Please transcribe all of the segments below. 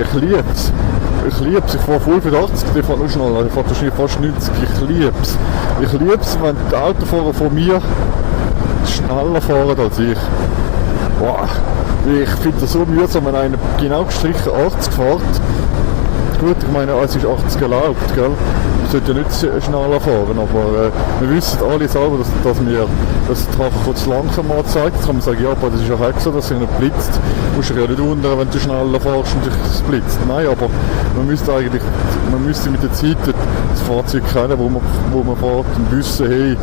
ich liebe es. Ich liebe es, ich fahre voll für 80, die fahren nur schneller, ich fahre wahrscheinlich fast 90, ich liebe es. Ich liebe es, wenn die Autofahrer von mir schneller fahren als ich. Boah, ich finde das so mühsam, wenn einer genau gestrichen 80 fährt. Gut, ich meine, es ist 80 erlaubt, gell? Man sollte ja nicht schneller fahren, aber wir wissen alle selber, dass der Drache zu langsam anzeigt. Jetzt kann man sagen, ja, aber das ist ja auch so, dass er nicht blitzt. Du musst dich ja nicht wundern, wenn du schneller fährst und es blitzt. Nein, aber man müsste mit der Zeit das Fahrzeug kennen, wo man fährt und wissen, hey,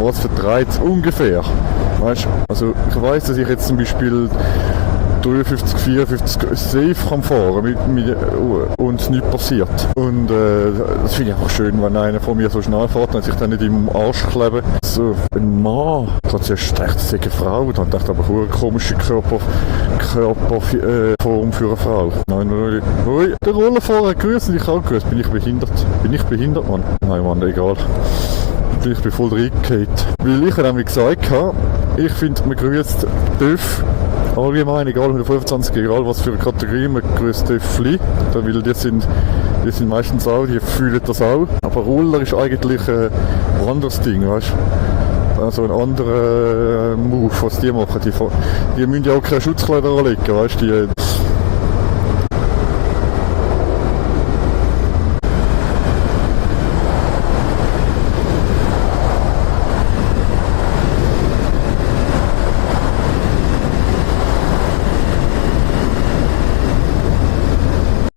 was vertreibt es ungefähr. Weißt? Also ich weiss, dass ich jetzt zum Beispiel 53, 54 safe kann fahren und nichts passiert. Und das finde ich einfach schön, wenn einer von mir so schnell fährt und sich dann nicht im Arsch kleben. So ein Mann, ich habe zuerst gedacht, das sei eine Frau, dann dachte ich aber, eine komische Körperform für eine Frau. Nein, der Rollerfahrer hat grüßt und ich auch grüßt. Bin ich behindert, Mann? Nein, Mann, egal. Ich bin voll reingefallen. Weil ich nämlich gesagt habe, ich finde, man grüßt TÜV allgemein, egal 125, egal was für eine Kategorie, man grüßt TÜVli, weil die sind meistens auch, die fühlen das auch. Aber Roller ist eigentlich ein anderes Ding, weißt du? Also ein anderer Move, was die machen. Die müssen ja auch keine Schutzkleider anlegen, weißt du?